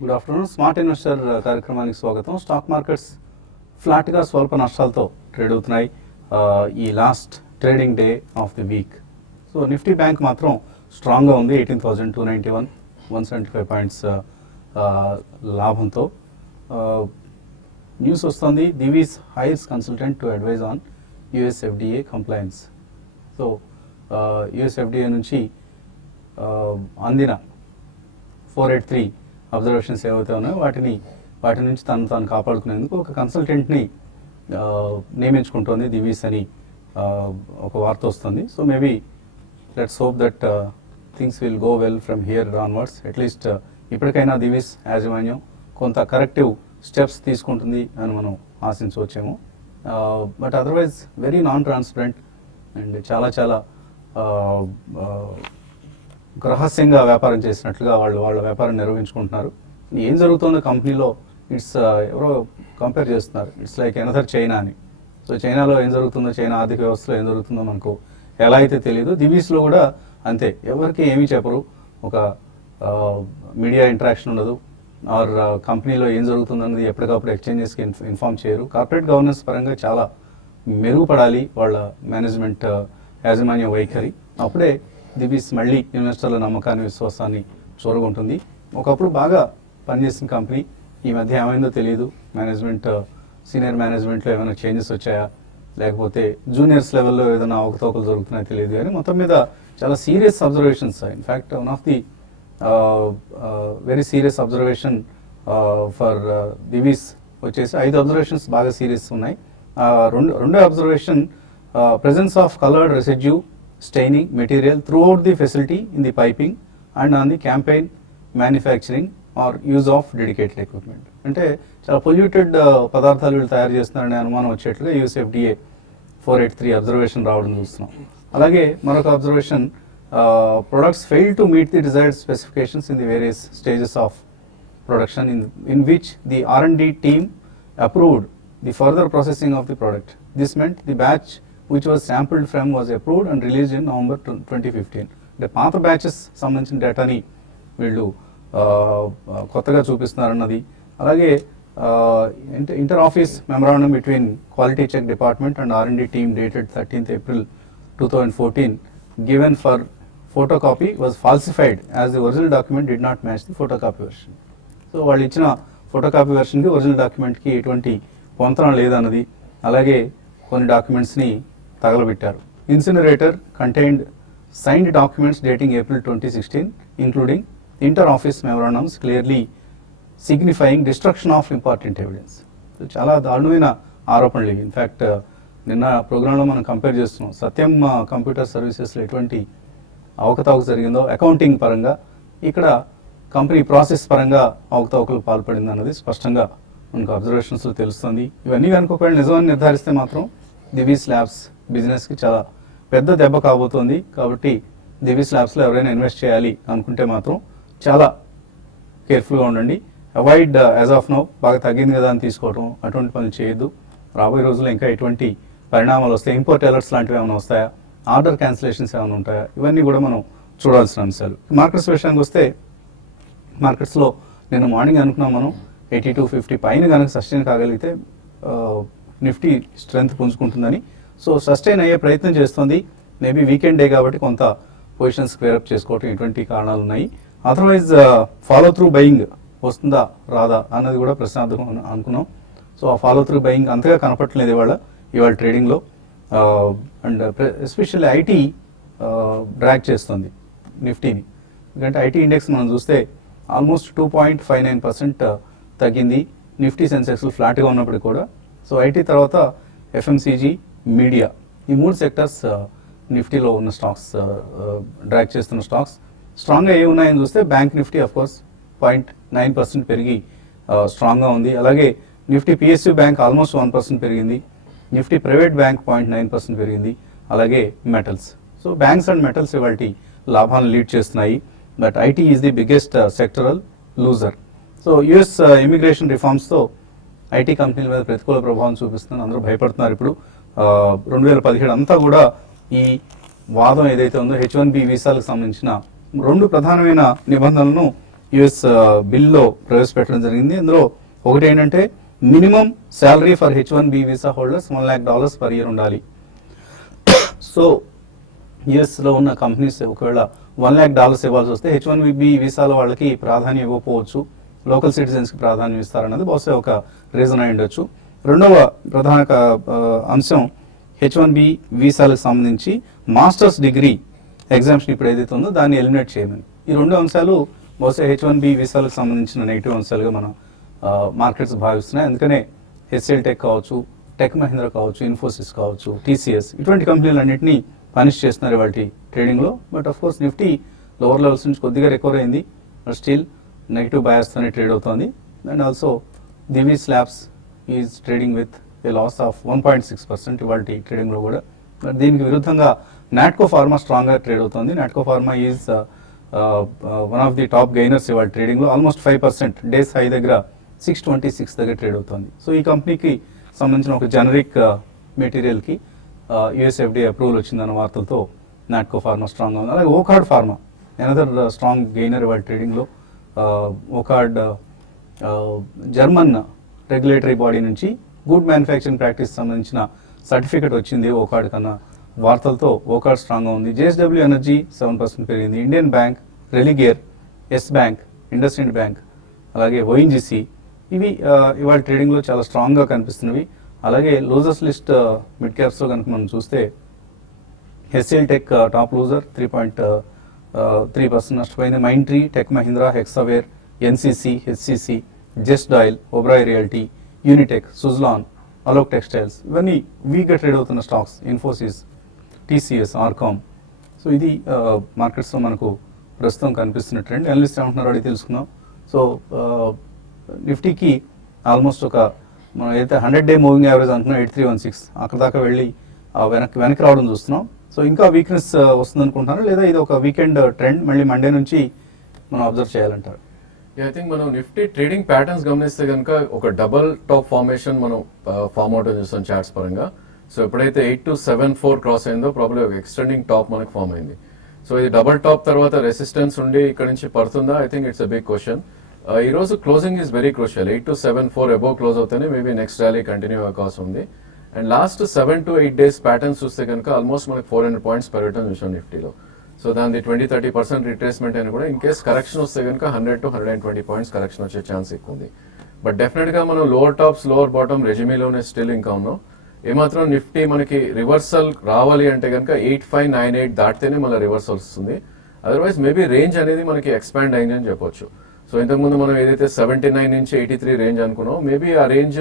Good afternoon. Smart investor కార్యక్రమానికి స్వాగతం. Stock markets ఫ్లాట్గా స్వల్ప నష్టాలతో ట్రేడ్ అవుతున్నాయి ఈ last trading day of the week. So Nifty bank మాత్రం స్ట్రాంగ్గా ఉంది. 18,291, 175 పాయింట్స్ లాభంతో. న్యూస్ వస్తుంది, Divi's hires consultant to advise on US FDA compliance. So US FDA నుంచి అందిన 483 అబ్జర్వేషన్స్ ఏవైతే ఉన్నాయో వాటి నుంచి తాను కాపాడుకునేందుకు ఒక కన్సల్టెంట్ని నియమించుకుంటోంది దివీస్ అని ఒక వార్త వస్తుంది. So maybe let's hope that things will go well from here onwards. At least ఇప్పటికైనా దివీస్ యాజమాన్యం కొంత కరెక్టివ్ స్టెప్స్ తీసుకుంటుంది అని మనం ఆశించవచ్చేమో. But otherwise very non transparent and చాలా రహస్యంగా వ్యాపారం చేసినట్లుగా వాళ్ళ వ్యాపారం నిర్వహించుకుంటున్నారు. ఏం జరుగుతుందో కంపెనీలో ఇట్స్ ఎవరో కంపేర్ చేస్తున్నారు, ఇట్స్ లైక్ ఎనదర్ చైనా అని. సో చైనాలో ఏం జరుగుతుందో, చైనా ఆర్థిక వ్యవస్థలో ఏం జరుగుతుందో మనకు ఎలా అయితే తెలియదు, దివీస్లో కూడా అంతే. ఎవరికి ఏమీ చెప్పరు, ఒక మీడియా ఇంటరాక్షన్ ఉండదు, ఆర్ కంపెనీలో ఏం జరుగుతుందన్నది ఎప్పటికప్పుడు ఎక్స్చేంజెస్కి ఇన్ఫార్మ్ చేయరు. కార్పొరేట్ గవర్నెన్స్ పరంగా చాలా మెరుగుపడాలి వాళ్ళ మేనేజ్మెంట్ యాజమాన్య వైఖరి. అప్పుడే దివీస్ మళ్ళీ ఇన్వెస్టర్ల నమ్మకాన్ని, విశ్వాసాన్ని చూరగొంటుంది. ఒకప్పుడు బాగా పనిచేసిన కంపెనీ ఈ మధ్య ఏమైందో తెలియదు. సీనియర్ మేనేజ్మెంట్లో ఏమైనా చేంజెస్ వచ్చాయా, లేకపోతే జూనియర్స్ లెవెల్లో ఏదైనా అవకతవకలు జరుగుతున్నాయో తెలియదు. కానీ మొత్తం మీద చాలా serious observations. In fact one of the very serious observation for Divi's వచ్చేసి 5 అబ్జర్వేషన్స్ బాగా సీరియస్ ఉన్నాయి. రెండో observation, presence of colored residue staining material throughout the facility in the piping and on the campaign manufacturing or use of dedicated equipment. అంటే చాలా polluted పదార్థాలు వీళ్ళు తయారు చేస్తున్నారనే అనుమానం వచ్చేట్లుగా యూఎస్ఎఫ్డిఏ 483 అబ్జర్వేషన్ రావడం చూస్తున్నాం. అలాగే మరొక observation, products fail to meet the desired specifications in the various stages of production in which the R&D team approved the further processing of the product. This meant the batch which was sampled from was approved and released in November 2015. అంటే పాత batches సంబంధించిన డేటాని వీళ్ళు కొత్తగా చూపిస్తున్నారన్నది. అలాగే inter office memorandum between quality check department and R&D team dated 13th April 2014 given for photocopy was falsified as the original document did not match the photocopy version. So వాళ్ళు ఇచ్చిన ఫోటోకాపీ వెర్షన్కి ఒరిజినల్ డాక్యుమెంట్కి ఎటువంటి పొంతన లేదన్నది. అలాగే కొన్ని డాక్యుమెంట్స్ని తగలబెట్టారు. Incinerator contained signed documents dating April 2016 including inter office memorandums clearly signifying destruction of important evidence. చాలా దారుణమైన ఆరోపణలు ఇవి. ఇన్ఫ్యాక్ట్ నిన్న ప్రోగ్రాంలో మనం కంపేర్ చేస్తున్నాం, సత్యం కంప్యూటర్ సర్వీసెస్లో ఎటువంటి అవకతవక జరిగిందో అకౌంటింగ్ పరంగా, ఇక్కడ కంపెనీ ప్రాసెస్ పరంగా అవకతవకలు పాల్పడింది అన్నది స్పష్టంగా మనకు అబ్జర్వేషన్స్లో తెలుస్తుంది. ఇవన్నీ కనుక ఒకవేళ నిజమని నిర్ధారిస్తే మాత్రం దివీస్ ల్యాబ్స్ బిజినెస్కి చాలా పెద్ద దెబ్బ కాబోతోంది. కాబట్టి దివీస్ ల్యాబ్స్లో ఎవరైనా ఇన్వెస్ట్ చేయాలి అనుకుంటే మాత్రం చాలా కేర్ఫుల్గా ఉండండి. అవాయిడ్ యాజ్ ఆఫ్ నౌ, బాగా తగ్గింది కదా అని తీసుకోవడం, అటువంటి పనులు చేయొద్దు. రాబోయే రోజుల్లో ఇంకా ఎటువంటి పరిణామాలు వస్తాయి, ఇంపోర్ట్ అలర్ట్స్ లాంటివి ఏమైనా వస్తాయా, ఆర్డర్ క్యాన్సిలేషన్స్ ఏమైనా ఉంటాయా, ఇవన్నీ కూడా మనం చూడాల్సిన అంశాలు. మార్కెట్స్ విషయానికి వస్తే, మార్కెట్స్లో నేను మార్నింగ్ అనుకున్నాం మనం 8250 పైన కనుక సస్టైన్ కాగలిగితే నిఫ్టీ స్ట్రెంగ్త్ పుంజుకుంటుందని. సో సస్టైన్ అయ్యే ప్రయత్నం చేస్తుంది. మేబీ వీకెండ్ డే కాబట్టి కొంత పొజిషన్స్ క్లియరప్ చేసుకోవటం ఇటువంటి కారణాలు ఉన్నాయి. అదర్వైజ్ ఫాలో త్రూ బయింగ్ వస్తుందా రాదా అన్నది కూడా ప్రశ్నార్థకం అనుకున్నాం. సో ఆ ఫాలో త్రూ బయింగ్ అంతగా కనపట్లేదు ఇవాళ ట్రేడింగ్లో. అండ్ ఎస్పెషల్లీ ఐటీ డ్రాగ్ చేస్తుంది నిఫ్టీని. ఎందుకంటే ఐటీ ఇండెక్స్ మనం చూస్తే ఆల్మోస్ట్ 2.59% తగ్గింది. నిఫ్టీ సెన్సెక్స్లు ఫ్లాట్గా ఉన్నప్పటికీ కూడా. సో ఐటీ తర్వాత ఎఫ్ఎంసీజీ, మీడియా, ఈ 3 సెక్టర్స్ నిఫ్టీలో ఉన్న స్టాక్స్, డ్రాగ్ చేస్తున్న స్టాక్స్. స్ట్రాంగ్గా ఏ ఉన్నాయని చూస్తే బ్యాంక్ నిఫ్టీ అఫ్కోర్స్ 0.9% పెరిగి స్ట్రాంగ్గా ఉంది. అలాగే నిఫ్టీ పిఎస్యూ బ్యాంక్ ఆల్మోస్ట్ 1% పెరిగింది. నిఫ్టీ ప్రైవేట్ బ్యాంక్ 0.9% పెరిగింది. అలాగే metals. So banks and metals ఇవాళ లాభాలను లీడ్ చేస్తున్నాయి. But IT is the biggest sectoral loser. So US immigration రిఫార్మ్స్తో ఐటీ కంపెనీల మీద ప్రతికూల ప్రభావం చూపిస్తుంది. అందరూ భయపడుతున్నారు. ఇప్పుడు 2017 అంతా కూడా ఈ వాదం ఏదైతే ఉందో H1B వీసాలకు సంబంధించిన 2 ప్రధానమైన నిబంధనలను యుఎస్ బిల్లో ప్రవేశపెట్టడం జరిగింది. అందులో ఒకటి ఏంటంటే minimum salary for H1B visa holders $1 lakh per year ఉండాలి. సో యుఎస్లో ఉన్న కంపెనీస్ ఒకవేళ $1 lakh ఇవ్వాల్సి వస్తే H1B వీసాలో వాళ్ళకి ప్రాధాన్యం ఇవ్వకపోవచ్చు, లోకల్ సిటిజన్స్కి ప్రాధాన్యం ఇస్తారన్నది బహుశా ఒక రీజన్ అయి ఉండొచ్చు. రెండవ ప్రధాన అంశం H1B వీసాలకు సంబంధించి మాస్టర్స్ డిగ్రీ ఎగ్జామ్షన్ ఇప్పుడు ఏదైతే ఉందో దాన్ని ఎలిమినేట్ చేయమని. ఈ రెండు అంశాలు బహుశా H1B వీసాలకు సంబంధించిన నెగిటివ్ అంశాలుగా మనం మార్కెట్స్ భావిస్తున్నాయి. అందుకనే HCL టెక్ కావచ్చు, టెక్ మహీంద్రా కావచ్చు, ఇన్ఫోసిస్ కావచ్చు, TCS ఇటువంటి కంపెనీలన్నింటినీ పనిష్ చేస్తున్నారు వాటి ట్రేడింగ్లో. But of course Nifty lower levels నుంచి కొద్దిగా రికవర్ అయింది, బట్ స్టిల్ నెగిటివ్ బయాస్తోనే ట్రేడ్ అవుతోంది. And also Divi's labs is trading with a loss of 1.6% ఇవాళ ట్రేడింగ్లో కూడా. బట్ దీనికి విరుద్ధంగా నాట్కో ఫార్మా స్ట్రాంగ్గా ట్రేడ్ అవుతుంది. Natco pharma is one of the top gainers ఇవాళ ట్రేడింగ్లో. ఆల్మోస్ట్ 5% డేస్ హై దగ్గర 626 దగ్గర ట్రేడ్ అవుతుంది. సో ఈ కంపెనీకి సంబంధించిన ఒక జనరిక్ మెటీరియల్కి USFDA అప్రూవల్ వచ్చిందన్న వార్తలతో నాట్కో ఫార్మా స్ట్రాంగ్గా ఉంది. అలాగే Wockhardt pharma another strong gainer ఇవాళ ట్రేడింగ్లో. ఓకార్డ్ జర్మన్ రెగ్యులేటరీ బాడీ నుంచి గుడ్ మ్యానుఫ్యాక్చరింగ్ ప్రాక్టీస్ సంబంధించిన సర్టిఫికేట్ వచ్చింది ఓకార్డ్ కన్నా వార్తలతో ఓకార్డ్ స్ట్రాంగ్గా ఉంది. JSW ఎనర్జీ 7% పెరిగింది. Indian bank, Religare, Yes bank, IndusInd bank, అలాగే ONGC ఇవి ఇవాళ ట్రేడింగ్లో చాలా స్ట్రాంగ్గా కనిపిస్తున్నవి. అలాగే లూజర్స్ లిస్ట్ మిడ్ క్యాప్స్లో కనుక మనం చూస్తే HCL టెక్ టాప్ లూజర్ 3.3% నష్టపోయింది. Mindtree, tech Mahindra, Hexaware, NCC, HCC, Just Dial, Oberoi realty, Unitech, Suzlon, Alok textiles ఇవన్నీ వీక్గా ట్రేడ్ అవుతున్న stocks. Infosys, TCS, RCom. So ఇది మార్కెట్స్లో మనకు ప్రస్తుతం కనిపిస్తున్న ట్రెండ్. అనలిస్ట్ ఏమంటున్నారో అడిగి తెలుసుకుందాం. సో నిఫ్టీకి ఆల్మోస్ట్ ఒక మనం ఏదైతే 100-day మూవింగ్ యావరేజ్ అనుకున్నాం 8316 అక్కడ దాకా వెళ్ళి వెనక్కి రావడం చూస్తున్నాం. సో ఇంకా వీక్నెస్ వస్తుంది అనుకుంటున్నారు, లేదా ఇది ఒక వీకెండ్ ట్రెండ్ మళ్ళీ మండే నుంచి మనం అబ్జర్వ్ చేయాలంటారు? ఐ థింక్ మనం నిఫ్టీ ట్రేడింగ్ ప్యాటర్న్స్ గమనిస్తే కనుక ఒక డబల్ టాప్ ఫార్మేషన్ మనం ఫార్మ్ అవుట్ చూస్తాం చార్ట్స్ పరంగా. సో ఎప్పుడైతే 8274 క్రాస్ అయిందో ప్రాబ్లీ ఒక ఎక్స్టెండింగ్ టాప్ మనకు ఫామ్ అయింది. సో ఇది డబల్ టాప్ తర్వాత రెసిస్టెన్స్ ఉండి ఇక్కడ నుంచి పడుతుందా? I think it's a big question. ఈ రోజు closing is very crucial. 8274 above close అవుతేనే మేబీ నెక్స్ట్ ర్యాలీ కంటిన్యూ అవకాశం ఉంది. And last 7 to 8 days patterns చూస్తే కనుక ఆల్మోస్ట్ మనకి 400 points పెరగటం చూసాం నిఫ్టీలో. సో దాని 20-30% రిట్రేస్మెంట్ అయినా కూడా ఇన్ కేస్ కరెక్షన్ వస్తే కనుక 100 to 120 points కరెక్షన్ వచ్చే ఛాన్స్ ఎక్కువ ఉంది. బట్ డెఫినెట్గా మనం లోవర్ టాప్స్ లోవర్ బాటమ్ రెజ్యూమీలోనే స్టిల్ ఇంకా ఉన్నాం. ఏమాత్రం నిఫ్టీ మనకి రివర్సల్ రావాలి అంటే కనుక 8598 దాటితేనే మళ్ళీ రివర్సల్ వస్తుంది. అదర్వైజ్ మేబీ రేంజ్ అనేది మనకి ఎక్స్పాండ్ అయింది అని చెప్పొచ్చు. సో ఇంతకుముందు మనం ఏదైతే 79 నుంచి 83 రేంజ్ అనుకున్నాం, మేబీ ఆ రేంజ్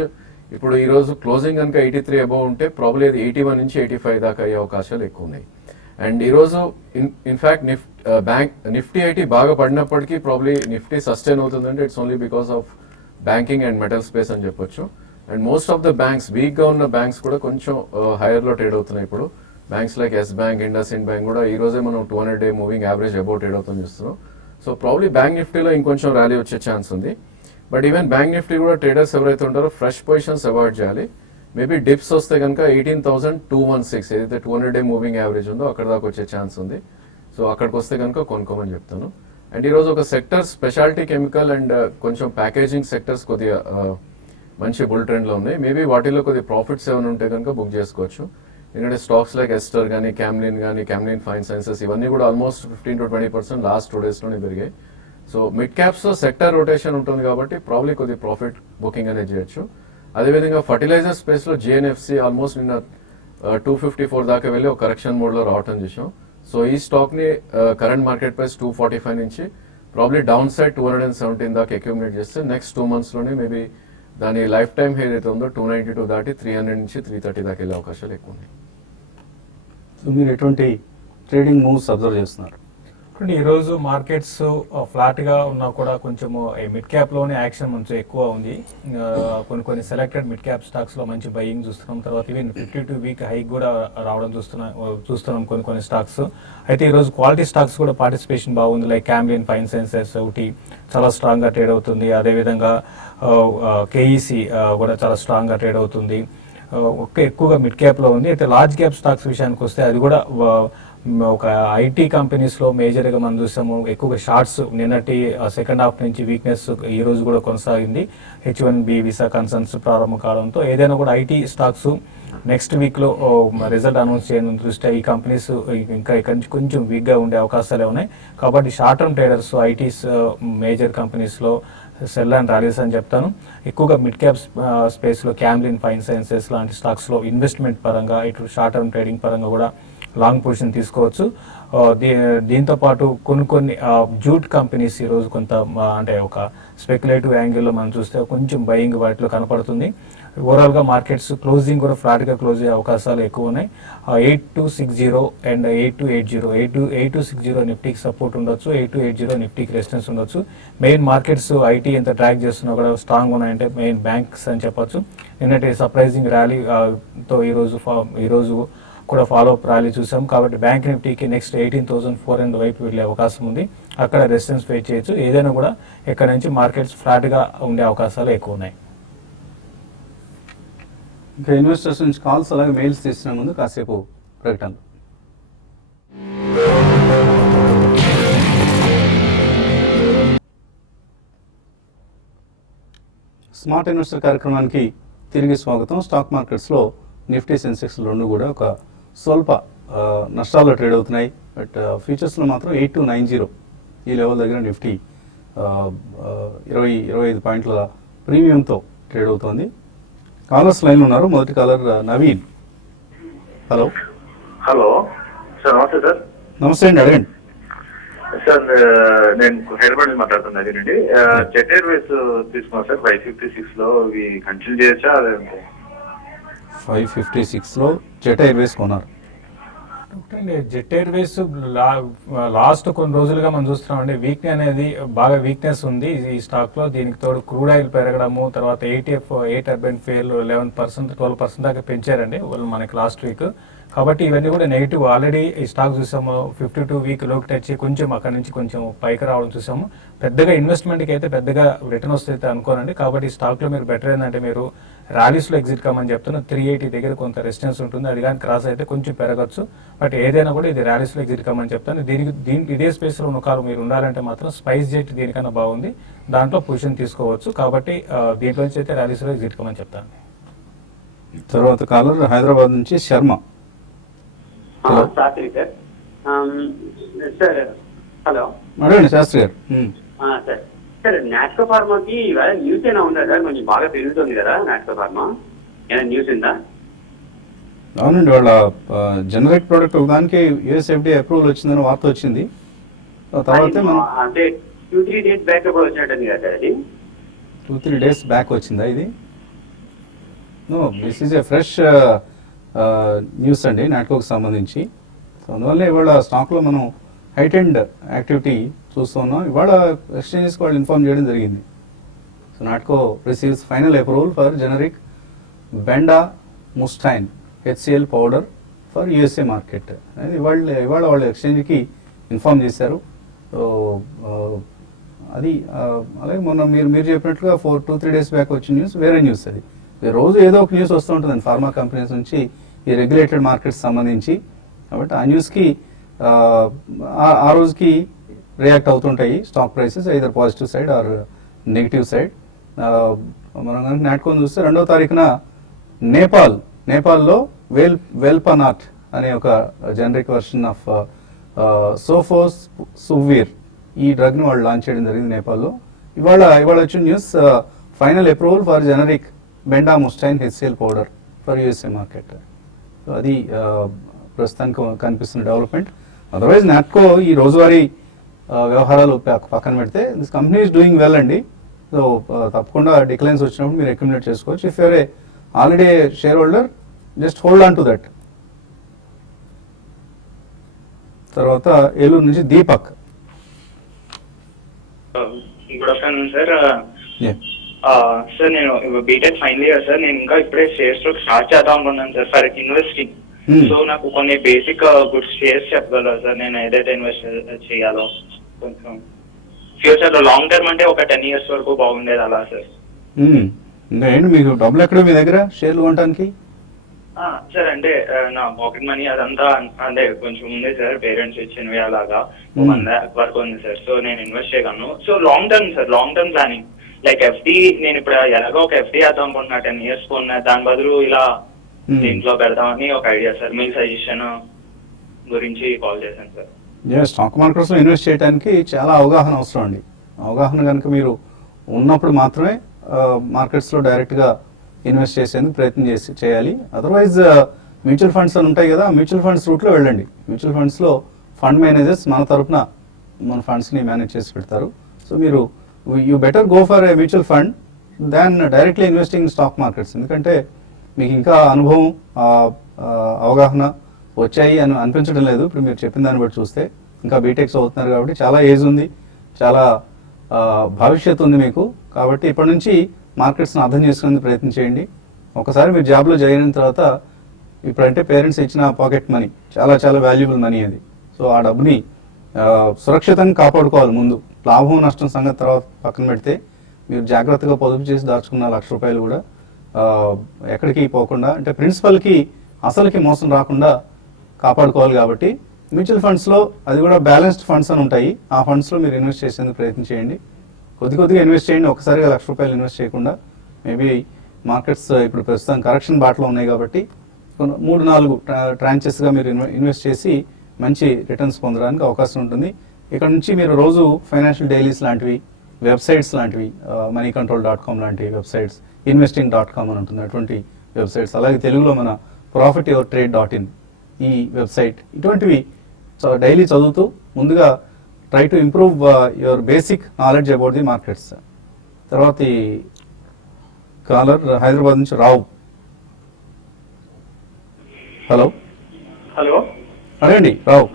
ఇప్పుడు ఈ రోజు క్లోజింగ్ కనుక 83 అబౌవ్ ఉంటే ప్రాబ్లీ అది 81 నుంచి 85 దాకా అయ్యే అవకాశాలు ఎక్కువ ఉన్నాయి. అండ్ ఈ రోజు ఇన్ఫాక్ట్ నిఫ్టీ ఐటీ బాగా పడినప్పటికీ ప్రాబ్లీ నిఫ్టీ సస్టైన్ అవుతుందంటే it's only because of banking and metal space అని చెప్పొచ్చు. And most of the banks వీక్గా ఉన్న బ్యాంక్స్ కూడా కొంచెం హైయర్లో ట్రేడ్ అవుతున్నాయి ఇప్పుడు. Banks like Yes bank, IndusInd bank కూడా ఈ రోజే మనం 200-day moving average above trade అవుతుంది చూస్తున్నాం. సో ప్రాబ్లీ బ్యాంక్ నిఫ్టీలో ఇంకొంచెం ర్యాలీ వచ్చే ఛాన్స్ ఉంది. బట్ ఈవెన్ బ్యాంక్ నిఫ్టీ కూడా ట్రేడర్స్ ఎవరైతే ఉంటారో ఫ్రెష్ పొజిషన్స్ అవాయిడ్ చేయాలి. మేబీ డిప్స్ వస్తే కనుక 18,216 ఏదైతే 200-day మూవింగ్ యావరేజ్ ఉందో అక్కడ దాకా వచ్చే ఛాన్స్ ఉంది. సో అక్కడికి వస్తే కనుక కొనుక్కోమని చెప్తాను. అండ్ ఈరోజు ఒక సెక్టర్ స్పెషాలిటీ కెమికల్ అండ్ కొంచెం ప్యాకేజింగ్ సెక్టర్స్ కొద్దిగా మంచి బుల్ ట్రెండ్లో ఉన్నాయి. మేబీ వాటిలో కొద్దిగా ప్రాఫిట్స్ ఏమైనా ఉంటే కనుక బుక్ చేసుకోవచ్చు. ఎందుకంటే స్టాక్స్ లైక్ ఎస్టర్ కానీ క్యామ్లిన్ ఫైన్ సైన్సెస్ ఇవన్నీ కూడా ఆల్మోస్ట్ 15 to 20% లాస్ట్ 2 daysలోనే పెరిగాయి. సో మిడ్ క్యాప్స్లో సెక్టర్ రొటేషన్ ఉంటుంది కాబట్టి ప్రాబ్లీ కొద్దిగా ప్రాఫిట్ బుకింగ్ అనేది చేయొచ్చు. అదేవిధంగా ఫర్టిలైజర్ స్పేస్లో GNFC ఆల్మోస్ట్ నిన్న 254 దాకా వెళ్ళి ఒక కరెక్షన్ మోడ్లో రావటం చూసాం. సో ఈ స్టాక్ని కరెంట్ మార్కెట్ ప్రైస్ 245 నుంచి ప్రాబ్లీ డౌన్ సైడ్ 217 దాకా అక్యూములేట్ చేస్తే నెక్స్ట్ 2 monthsలోనే మేబీ దాని లైఫ్ టైం హెయిర్ అయితే ఉందో 292 దాటి 300 నుంచి 330 దాకా వెళ్ళే అవకాశాలు ఎక్కువ ఉన్నాయి. సో మీరు ఎటువంటి ట్రేడింగ్ మూవ్స్ అబ్జర్వ్ చేస్తున్నారు? ఈరోజు మార్కెట్స్ ఫ్లాట్గా ఉన్నా కూడా కొంచెము మిడ్ క్యాప్లోనే యాక్షన్ కొంచెం ఎక్కువ ఉంది. కొన్ని సెలెక్టెడ్ మిడ్ క్యాప్ స్టాక్స్లో మంచి బయింగ్ చూస్తున్నాం. తర్వాత ఈవెన్ 52 week హైక్ కూడా రావడం చూస్తున్నాం కొన్ని స్టాక్స్. అయితే ఈరోజు క్వాలిటీ స్టాక్స్ కూడా పార్టిసిపేషన్ బాగుంది. లైక్ క్యామ్లిన్ ఫైన్ సైన్సెస్ ఒకటి చాలా స్ట్రాంగ్గా ట్రేడ్ అవుతుంది. అదేవిధంగా KEC కూడా చాలా స్ట్రాంగ్గా ట్రేడ్ అవుతుంది. ఎక్కువగా మిడ్ క్యాప్లో ఉంది. అయితే లార్జ్ క్యాప్ స్టాక్స్ విషయానికి వస్తే అది కూడా ఒక ఐటీ కంపెనీస్లో మేజర్గా మనం చూసాము ఎక్కువగా షార్ట్స్ నిన్నటి సెకండ్ హాఫ్ నుంచి వీక్నెస్ ఈ రోజు కూడా కొనసాగింది. H1B వీసా కన్సర్న్స్ ప్రారంభం కావడంతో ఏదైనా కూడా ఐటీ స్టాక్స్ నెక్స్ట్ వీక్లో రిజల్ట్ అనౌన్స్ చేయడం దృష్ట్యా ఈ కంపెనీస్ ఇంకా ఇక్కడ నుంచి కొంచెం వీక్గా ఉండే అవకాశాలే ఉన్నాయి. కాబట్టి short term traders ITs major కంపెనీస్లో సెల్ అండ్ ర్యాలీస్ అని చెప్తాను. ఎక్కువగా మిడ్ క్యాప్ స్పేస్లో క్యామ్లిన్ ఫైన్ సైన్సెస్ లాంటి స్టాక్స్లో ఇన్వెస్ట్మెంట్ పరంగా ఇటు షార్ట్ టర్మ్ ట్రేడింగ్ పరంగా కూడా లాంగ్ పొజిషన్ తీసుకోవచ్చు. దీంతో పాటు కొన్ని జూట్ కంపెనీస్ ఈరోజు కొంత అంటే ఒక స్పెక్యులేటివ్ యాంగిల్లో మనం చూస్తే కొంచెం బయింగ్ వాటిలో కనపడుతుంది. ఓవరాల్గా మార్కెట్స్ క్లోజింగ్ కూడా ఫ్లాట్గా క్లోజ్ అయ్యే అవకాశాలు ఎక్కువ ఉన్నాయి. 8260 అండ్ 8280 8260 నిఫ్టీకి సపోర్ట్ ఉండొచ్చు, 8280 నిఫ్టీకి రెసిస్టెన్స్ ఉండొచ్చు. మెయిన్ మార్కెట్స్ ఐటీ ఎంత ట్రాక్ చేస్తున్నా కూడా స్ట్రాంగ్ ఉన్నాయంటే మెయిన్ బ్యాంక్స్ అని చెప్పొచ్చు. నిన్నటి సర్ప్రైజింగ్ ర్యాలీ తో ఈరోజు కూడా ఫాలో అప్ ర్యాలీ చూసాం. కాబట్టి బ్యాంక్ నిఫ్టీకి నెక్స్ట్ 18,400 వైపు వెళ్ళే అవకాశం ఉంది. అక్కడ రెసిస్టెన్స్ ఫేస్ చేయొచ్చు. ఏదైనా కూడా ఇక్కడ నుంచి మార్కెట్స్ ఫ్లాట్గా ఉండే అవకాశాలు ఎక్కువ ఉన్నాయి. ఇంకా ఇన్వెస్టర్స్ నుంచి కాల్స్ అలాగే మెయిల్స్ తీసిన ముందు కాసేపు ప్రకటనలు. స్మార్ట్ ఇన్వెస్టర్ కార్యక్రమానికి తిరిగి స్వాగతం. స్టాక్ మార్కెట్స్లో నిఫ్టీ సెన్సెక్స్ రెండు కూడా ఒక స్వల్ప నష్టాల్లో ట్రేడ్ అవుతున్నాయి. బట్ ఫ్యూచర్స్లో మాత్రం 8290 ఈ లెవెల్ దగ్గర నిఫ్టీ 25 పాయింట్ల ప్రీమియంతో ట్రేడ్ అవుతోంది. కాలర్స్ లైన్ ఉన్నారు. మొదటి కాలర్ నవీన్. Hello sir. నమస్తే సార్. నమస్తే అండి, అడగండి సార్. నేను హైదరాబాద్ నుంచి మాట్లాడుతున్నా అదేనండి. జెట్ ఎయిర్వేస్ తీసుకున్నాను సార్ 556 లో. ఇవి కంటిన్యూ చేయొచ్చా? అదే 556లో జెట్ ఎయిర్వేస్ కొన్నారు. జెట్ ఎయిర్వేస్ లాస్ట్ కొన్ని రోజులుగా మనం చూస్తున్నామండి బాగా వీక్నెస్ ఉంది ఈ స్టాక్ లో. దీనికి తోడు క్రూడ్ ఆయిల్ పెరగడము, తర్వాత ఏటీఎఫ్ టర్బైన్ ఫెయిల్ 11% 12% దాకా పెంచారండి వాళ్ళు మనకి లాస్ట్ వీక్. కాబట్టి ఇవన్నీ కూడా నెగిటివ్. ఆల్రెడీ ఈ స్టాక్ చూసాము 52 వీక్ లోకి టచ్ కొంచెం అక్కడ నుంచి కొంచెం పైకి రావడం చూసాము. పెద్దగా ఇన్వెస్ట్మెంట్కి అయితే పెద్దగా రిటర్న్ వస్తే అనుకోనండి. కాబట్టి ఈ స్టాక్లో మీరు బెటర్ ఏంటంటే మీరు ర్యాలీస్లో ఎగ్జిట్ కమ్మని చెప్తున్నా. 380 దగ్గర కొంత రెసిస్టెన్స్ ఉంటుంది, అది కానీ క్రాస్ అయితే కొంచెం పెరగచ్చు. బట్ ఏదైనా కూడా ఇది ర్యాలీస్లో ఎగ్జిట్ కమ్మని చెప్తాను. ఇదే స్పేస్లో ఉన్న కాలం మీరు ఉండాలంటే మాత్రం స్పైస్ జెట్ దీనికన్నా బాగుంది, దాంట్లో పొజిషన్ తీసుకోవచ్చు. కాబట్టి దీంట్లో నుంచి అయితే ర్యాలీస్లో ఎగ్జిట్ కమ్మని చెప్తాను. తర్వాత కాలర్ హైదరాబాద్ నుంచి Sharma. Shastri sir. Sir hello. అడగండి శాస్త్రి గారు. సార్ సార్ నాట్కో ఫార్మాకి ఇవాళ న్యూస్ అయినా ఉందా సార్? కొంచెం బాగా పెరుగుతుంది కదా నాట్కో ఫార్మా, ఏమైనా న్యూస్ ఉందా? అవునండి, వాళ్ళ జనరిక్ ప్రోడక్ట్ ఒకదానికి యూఎస్ఎఫ్డీఏ అప్రూవల్ వచ్చిందని వార్త వచ్చింది. తర్వాత అంటే 2-3 డేస్ బ్యాక్ కూడా వచ్చినట్టుంది కదా సార్ అది? 2-3 డేస్ బ్యాక్ వచ్చిందా ఇది? No, this is a fresh news అండి నాట్కోకి సంబంధించి. సో అందువల్ల ఇవాళ స్టాక్లో మనం హైట్ అండ్ యాక్టివిటీ చూస్తున్నాం. ఇవాళ ఎక్స్చేంజెస్కి వాళ్ళు ఇన్ఫార్మ్ చేయడం జరిగింది. So Natco receives final approval for generic bendamustine HCl powder for USA market అనేది ఇవాళ వాళ్ళు ఎక్స్చేంజ్కి ఇన్ఫార్మ్ చేశారు. సో అది అలాగే మొన్న మీరు చెప్పినట్లుగా 2-3 డేస్ బ్యాక్ వచ్చిన న్యూస్ వేరే న్యూస్. అది రోజు ఏదో ఒక న్యూస్ వస్తూ ఉంటుందండి ఫార్మా కంపెనీస్ నుంచి ఈ రెగ్యులేటెడ్ మార్కెట్స్ సంబంధించి. కాబట్టి ఆ న్యూస్కి ఆ రోజుకి రియాక్ట్ అవుతుంటాయి stock prices, either positive side or negative side. మనం కనుక నాట్కోని చూస్తే 2వ తారీఖున నేపాల్లో వెల్పనాట్ అనే ఒక generic version of sofosbuvir ఈ డ్రగ్ని వాళ్ళు లాంచ్ చేయడం జరిగింది నేపాల్లో. ఇవాళ వచ్చిన news final approval for generic bendamustine HCl powder for USA market. So అది ప్రస్తుతానికి కనిపిస్తున్న డెవలప్మెంట్. అదర్వైజ్ నాట్కో ఈ రోజువారీ వ్యవహారాలు పక్కన పెడితే this company is doing well అండి. సో తప్పకుండా డిక్లైన్స్ వచ్చినప్పుడు మీరు అక్యుములేట్ చేసుకోవచ్చు. If you're A already share holder just hold on to that. తర్వాత ఏలూరు నుంచి Deepak. Good afternoon sir. Sir నేను బీటెక్ ఫైనల్ ఇయర్ సార్. నేను ఇంకా ఇప్పుడే షేర్స్ లో స్టార్ట్ చేద్దాం అనుకున్నాను సార్ ఫర్ ఇన్వెస్టింగ్. సో నాకు కొన్ని బేసిక్ గుడ్ షేర్స్ చెప్పగలరా సార్? నేను ఏదైతే ఇన్వెస్ట్ చేయాలో కొంచెం ఫ్యూచర్ లో లాంగ్ టర్మ్ అంటే ఒక 10 years వరకు బాగుండేది అలా సార్. ఇంకా ఏంటి మీకు డబ్బులు ఎక్కడ మీ దగ్గర షేర్లు కొనడానికి? సార్ అంటే నా పాకెట్ మనీ అదంతా అంటే కొంచెం ఉంది సార్, పేరెంట్స్ ఇచ్చినవి అలాగా Hmm. 1 lakh వరకు ఉంది సార్. సో నేను ఇన్వెస్ట్ చేయగలను. So long term sir, long term planning like FD, నేను ఇప్పుడు ఎలాగో ఒక ఎఫ్డి వేద్దాం అనుకుంటున్నా 10 years కొన్నా, దాని బదులు ఇలా దీంట్లో పెడదామని ఒక ఐడియా సార్. మీ సజెషన్ గురించి కాల్ చేశాను సార్. స్టాక్ మార్కెట్స్లో ఇన్వెస్ట్ చేయడానికి చాలా అవగాహన అవసరం అండి. అవగాహన కనుక మీరు ఉన్నప్పుడు మాత్రమే మార్కెట్స్లో డైరెక్ట్గా ఇన్వెస్ట్ చేసేందుకు ప్రయత్నం చేయాలి. అదర్వైజ్ మ్యూచువల్ ఫండ్స్ అని ఉంటాయి కదా, మ్యూచువల్ ఫండ్స్ రూట్లో వెళ్ళండి. మ్యూచువల్ ఫండ్స్లో ఫండ్ మేనేజర్స్ మన తరపున మన ఫండ్స్ని మేనేజ్ చేసి పెడతారు. సో మీరు you better go for a mutual fund than directly investing stock markets. ఎందుకంటే మీకు ఇంకా అనుభవం అవగాహన వచ్చాయి అని అనిపించడం లేదు. ఇప్పుడు మీరు చెప్పిన దాన్ని బట్టి చూస్తే ఇంకా బీటెక్స్ అవుతున్నారు కాబట్టి చాలా ఏజ్ ఉంది, చాలా భవిష్యత్తు ఉంది మీకు. కాబట్టి ఇప్పటి నుంచి మార్కెట్స్ని అర్థం చేసుకునేందుకు ప్రయత్నం చేయండి. ఒకసారి మీరు జాబ్లో జాయిన్ అయిన తర్వాత ఇప్పుడంటే పేరెంట్స్ ఇచ్చిన పాకెట్ మనీ చాలా చాలా వాల్యుబుల్ మనీ అది. సో ఆ డబ్బుని సురక్షితంగా కాపాడుకోవాలి. ముందు లాభం నష్టం సంగతి తర్వాత పక్కన పెడితే మీరు జాగ్రత్తగా పొదుపు చేసి దాచుకున్న ₹1,00,000 కూడా ఎక్కడికి పోకుండా, అంటే ప్రిన్సిపల్కి అసలుకి మోసం రాకుండా కాపాడుకోవాలి. కాబట్టి మ్యూచువల్ ఫండ్స్లో అది కూడా బ్యాలెన్స్డ్ ఫండ్స్ అని ఉంటాయి. ఆ ఫండ్స్లో మీరు ఇన్వెస్ట్ చేసేందుకు ప్రయత్నం చేయండి. కొద్దిగా ఇన్వెస్ట్ చేయండి, ఒకసారిగా ₹1,00,000 ఇన్వెస్ట్ చేయకుండా. మేబీ మార్కెట్స్ ఇప్పుడు ప్రస్తుతం కరెక్షన్ బాటలో ఉన్నాయి కాబట్టి 3-4 ట్రాంచెస్గా మీరు ఇన్వెస్ట్ చేసి మంచి రిటర్న్స్ పొందడానికి అవకాశం ఉంటుంది. ఇక్కడ నుంచి మీరు రోజు ఫైనాన్షియల్ డైలీస్ లాంటివి, వెబ్సైట్స్ లాంటివి, moneycontrol.com లాంటి వెబ్సైట్స్, investing.com అని ఉంటుంది అటువంటి వెబ్సైట్స్, అలాగే తెలుగులో మన profityourtrade.in ఈ వెబ్సైట్, ఇటువంటివి డైలీ చదువుతూ ముందుగా try to improve your basic knowledge about the markets. తర్వాత ఈ కాలర్ హైదరాబాద్ నుంచి రావు. హలో అదేండి రావు.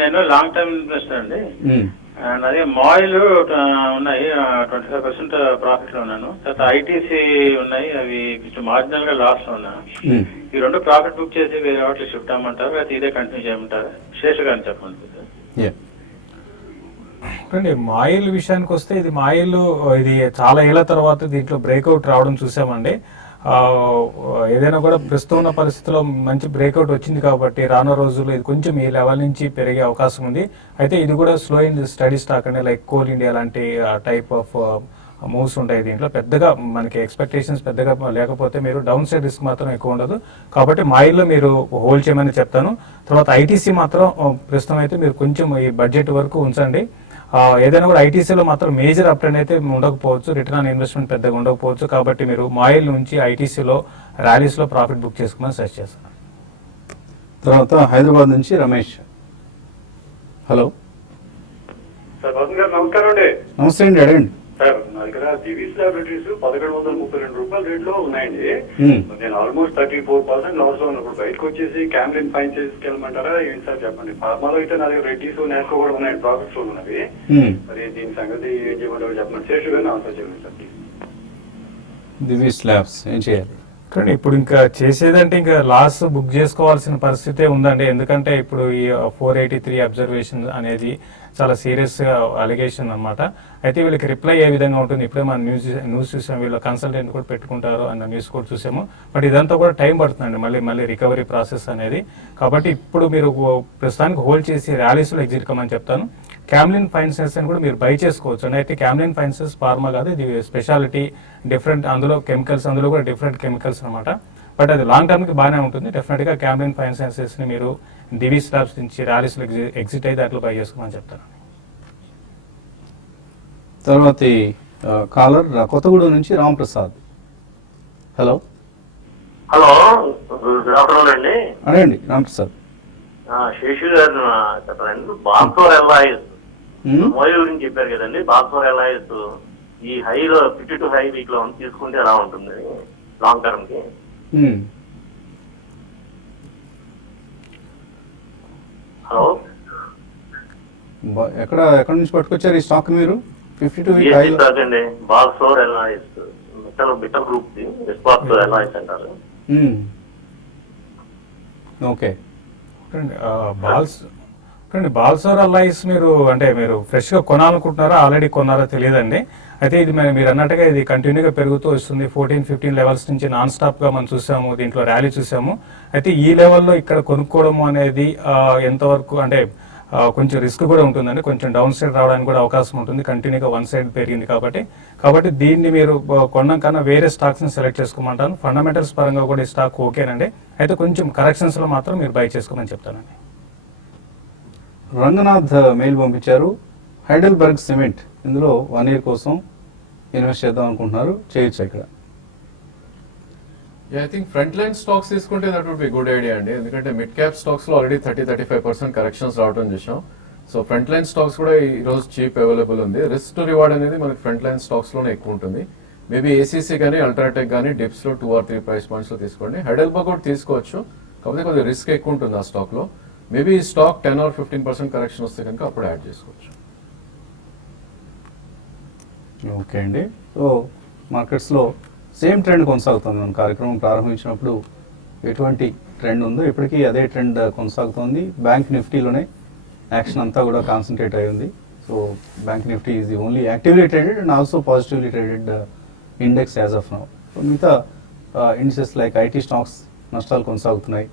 నేను లాంగ్ టర్మ్ ఇన్వెస్టర్ అండి. అండ్ అదే మాయిల్ ఉన్నాయి, 25% ప్రాఫిట్ లో ఉన్నాను. తర్వాత ఐటీసీ ఉన్నాయి, అవి కొంచెం మార్జినల్ గా లాస్ లో ఉన్నాను. ఈ 2 ప్రాఫిట్ బుక్ చేసి వేరే వాటికి షిఫ్ట్ అమ్మంటారు, లేకపోతే ఇదే కంటిన్యూ చేయమంటారు? శేషు గారిని చెప్పండి సార్. చూడండి, మాయిల్ విషయానికి వస్తే ఇది చాలా ఏళ్ల తర్వాత దీంట్లో బ్రేక్అవుట్ రావడం చూసామండి. ఏదైనా కూడా ప్రస్తుతం ఉన్న పరిస్థితిలో మంచి బ్రేక్అవుట్ వచ్చింది కాబట్టి రానున్న రోజుల్లో ఇది కొంచెం ఈ లెవెల్ నుంచి పెరిగే అవకాశం ఉంది. అయితే ఇది కూడా స్లో ఇన్ స్టడీ స్టాక్ అండి, లైక్ కోల్ ఇండియా లాంటి టైప్ ఆఫ్ మూవ్స్ ఉంటాయి. దీంట్లో పెద్దగా మనకి ఎక్స్పెక్టేషన్స్ పెద్దగా లేకపోతే మీరు డౌన్ సైడ్ రిస్క్ మాత్రం ఎక్కువ ఉండదు. కాబట్టి మాయిల్లో మీరు హోల్డ్ చేయమని చెప్తాను. తర్వాత ఐటీసీ మాత్రం ప్రస్తుతం అయితే మీరు కొంచెం ఈ బడ్జెట్ వరకు ఉంచండి. ఏదైనా కూడా ఐటీసీలో మాత్రం మేజర్ అప్ ట్రెండ్ అయితే ఉండకపోవచ్చు, రిటర్న్ ఆన్ ఇన్వెస్ట్మెంట్ పెద్దగా ఉండకపోవచ్చు. కాబట్టి మీరు మాయిల్ నుంచి ఐటీసీలో ర్యాలీస్లో ప్రాఫిట్ బుక్ చేసుకోమని సజెస్ట్ చేస్తాను. తర్వాత హైదరాబాద్ నుంచి రమేష్. హలో సార్, వసంత్ గారు నమస్కారం అండి. నమస్తే అండి, అడగండి. సార్, నా దగ్గర దివీస్ ల్యాబొరేటరీస్ ₹1,132 రేట్లో ఉన్నాయండి. నేను ఆల్మోస్ట్ 34% లాస్ లో ఉన్నప్పుడు బయటకు వచ్చేసి క్యామ్లిన్ ఫైన్ చేసుకెళ్ళమంటారా ఏంటి సార్ చెప్పండి. ఫార్మాలో అయితే నా దగ్గర రెడ్డీస్ నాస్కో కూడా ఉన్నాయి, ప్రాఫిట్స్ లో ఉన్నవి. మరి దీని సంగతి ఏం చేయమంటారో చెప్పండి. శేషు గారిని ఆన్సర్ చేయండి సార్. దివీస్ ల్యాబ్స్ ఏం చేయాలి? కానీ ఇప్పుడు ఇంకా చేసేదంటే ఇంకా లాస్ బుక్ చేసుకోవాల్సిన పరిస్థితే ఉందండి. ఎందుకంటే ఇప్పుడు ఈ 483 అబ్జర్వేషన్ అనేది చాలా సీరియస్ అలిగేషన్ అన్నమాట. అయితే వీళ్ళకి రిప్లై ఏ విధంగా ఉంటుంది, ఇప్పుడే మనం న్యూస్ చూసాము, వీళ్ళ కన్సల్టెంట్ కూడా పెట్టుకుంటారు అన్న న్యూస్ కూడా చూసాము. బట్ ఇదంతా కూడా టైం పడుతుందండి, మళ్ళీ రికవరీ ప్రాసెస్ అనేది. కాబట్టి ఇప్పుడు మీరు ప్రస్తుతానికి హోల్డ్ చేసి ర్యాలీస్లో ఎగ్జిట్ కమ్మని చెప్తాను. క్యామ్లిన్ ఫైనాన్సెస్ అని కూడా మీరు బై చేసుకోవచ్చు అండి. అయితే క్యామ్లిన్ ఫైనాన్సెస్ ఫార్మా కాదు, ఇది స్పెషాలిటీ, డిఫరెంట్, అందులో కెమికల్స్, అందులో కూడా డిఫరెంట్ కెమికల్స్ అనమాట. బట్ అది లాంగ్ టర్మ్కి బాగానే ఉంటుంది. డెఫినెట్గా క్యామ్లిన్ ఫైనాన్సెస్ని మీరు దివీస్ ల్యాబ్స్ నుంచి ర్యాలీస్లో ఎగ్జిట్ అయితే దాంట్లో బై చేసుకోమని చెప్తాను. తర్వాత కాలర్ కొత్తగూడెం నుంచి రామప్రసాద్. హలో గుడ్ ఆఫ్టర్నూన్ అండి. అడగండి రామప్రసాద్. శేషు గారు చెప్పండి. బాక్సోర్ ఎల్ఐఎస్ మోయల్ గురించి చెప్పారు కదండి. బాక్సోర్ ఎల్ఐఎస్ ఈ హైలో 52 హై వీక్ లో తీసుకుంటే ఎలా ఉంటుంది లాంగ్ టర్మ్ కి? హలో, ఎక్కడ నుంచి పట్టుకొచ్చారు ఈ స్టాక్ మీరు? 52 వీక్ హై అండి. బాక్సోర్ ఎల్ఐఎస్ బిటర్ గ్రూప్ ది బాక్సోర్ ఎల్ఐఎస్ అంటారు. ఓకే. చూడండి బాల్సోర్ అల్లాయిస్ మీరు ఫ్రెష్ గా కొనాలనుకుంటున్నారా ఆల్రెడీ కొన్నారా తెలియదండి. అయితే ఇది మీరు అన్నట్టుగా ఇది కంటిన్యూగా పెరుగుతూ వస్తుంది. 14-15 లెవెల్స్ నుంచి నాన్ స్టాప్ గా మనం చూసాము, దీంట్లో ర్యాలీ చూసాము. అయితే ఈ లెవెల్లో ఇక్కడ కొనుక్కోవడం అనేది ఎంతవరకు అంటే కొంచెం రిస్క్ కూడా ఉంటుందండి, కొంచెం డౌన్ సైడ్ రావడానికి కూడా అవకాశం ఉంటుంది. కంటిన్యూగా వన్ సైడ్ పెరిగింది కాబట్టి దీన్ని మీరు కొనడం కన్నా వేరే స్టాక్స్ ని సెలెక్ట్ చేసుకోమంటాను. ఫండమెంటల్స్ పరంగా కూడా ఈ స్టాక్ ఓకేనండి. అయితే కొంచెం కరెక్షన్స్ లో మాత్రం మీరు బై చేసుకోమని చెప్తానండి. రంగనాథ్ మెయిల్ పంపించారు. హైడెల్బర్గ్ సిమెంట్ ఇందులో 1 year కోసం ఇన్వెస్ట్ చేద్దాం అనుకుంటున్నారు, చేయొచ్చు ఇక్కడ? I think front line stocks తీసుకుంటే that would be good idea అండి. ఎందుకంటే మిడ్ క్యాప్ స్టాక్స్ లో ఆల్రెడీ 30-35% కరెక్షన్స్ రావడం చూసాం. సో ఫ్రంట్ లైన్ స్టాక్స్ కూడా ఈ రోజు చీప్ అవైలబుల్ ఉంది. రిస్క్ టు రివార్డ్ అనేది మనకి ఫ్రంట్ లైన్ స్టాక్స్ లోనే ఎక్కువ ఉంటుంది. మేబీ ఏసీసీ కానీ అల్ట్రాటెక్ కానీ డిప్స్ లో 2 or 3 ప్రైస్ పాయింట్స్ లో తీసుకోండి. హైడెల్బర్గ్ కూడా తీసుకోవచ్చు, కాకపోతే కొద్దిగా రిస్క్ ఎక్కువ ఉంటుంది ఆ స్టాక్ లో. మేబీ ఈ స్టాక్ 10 or 15% కరెక్షన్ వస్తే కనుక అప్పుడు యాడ్ చేసుకోవచ్చు. ఓకే అండి. సో మార్కెట్స్లో సేమ్ ట్రెండ్ కొనసాగుతుంది. మన కార్యక్రమం ప్రారంభించినప్పుడు ఎటువంటి ట్రెండ్ ఉందో ఇప్పటికీ అదే ట్రెండ్ కొనసాగుతోంది. బ్యాంక్ నిఫ్టీలోనే యాక్షన్ అంతా కూడా కాన్సన్ట్రేట్ అయి ఉంది. So bank Nifty is the only actively traded and also positively traded index as of now. So మిగతా ఇండిసెస్ లైక్ ఐటీ స్టాక్స్ నష్టాలు కొనసాగుతున్నాయి.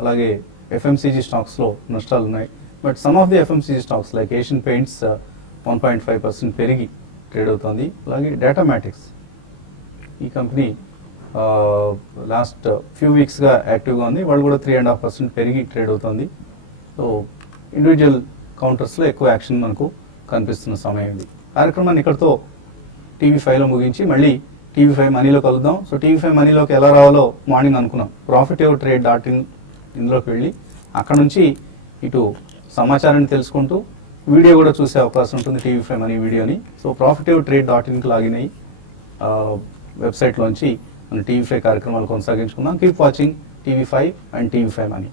అలాగే ఎఫ్ఎంసీజీ స్టాక్స్లో నష్టాలు ఉన్నాయి. But some of the FMCG stocks like Asian paints 1.5% పెరిగి trade అవుతుంది. అలాగే డేటామాటిక్స్ ఈ కంపెనీ లాస్ట్ ఫ్యూ వీక్స్గా యాక్టివ్గా ఉంది, వాళ్ళు కూడా 3.5% పెరిగి ట్రేడ్ అవుతుంది. సో ఇండివిజువల్ కౌంటర్స్లో ఎక్కువ యాక్షన్ మనకు కనిపిస్తున్న సమయం ఇది. కార్యక్రమాన్ని ఇక్కడితో TV5లో ముగించి మళ్ళీ TV5 మనీలో కలుద్దాం. సో TV5 మనీలోకి ఎలా రావాలో మార్నింగ్ అనుకున్నాం. profityourtrade.in ఇందులోకి వెళ్ళి అక్కడ నుంచి ఇటు సమాచారాన్ని తెలుసుకుంటూ వీడియో కూడా చూసే అవకాశం ఉంటుంది TV5 మనీ వీడియోని. సో profityourtrade.inకి లాగిన్ అయ్యి వెబ్సైట్లోంచి మన TV5 కార్యక్రమాలు కొనసాగించుకుందాం. Keep watching TV5 and TV5 money.